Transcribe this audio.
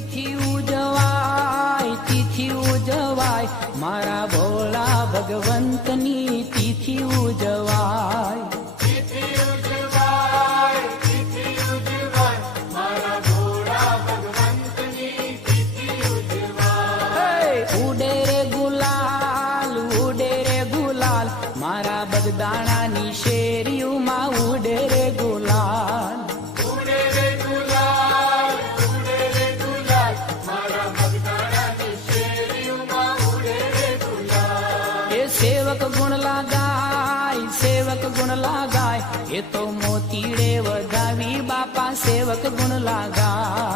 તિથિ ઉજવાય મારા ભોળા ભગવંતની તિથિ ઉજવાય. ઉડે રે ગુલાલ મારા બગદાણાની શેરીઓમાં ઉડે રે ગુલાલ. સેવક ગુણ લાગાય એ તો મોતીડે વધાવી બાપા સેવક ગુણ લાગાય.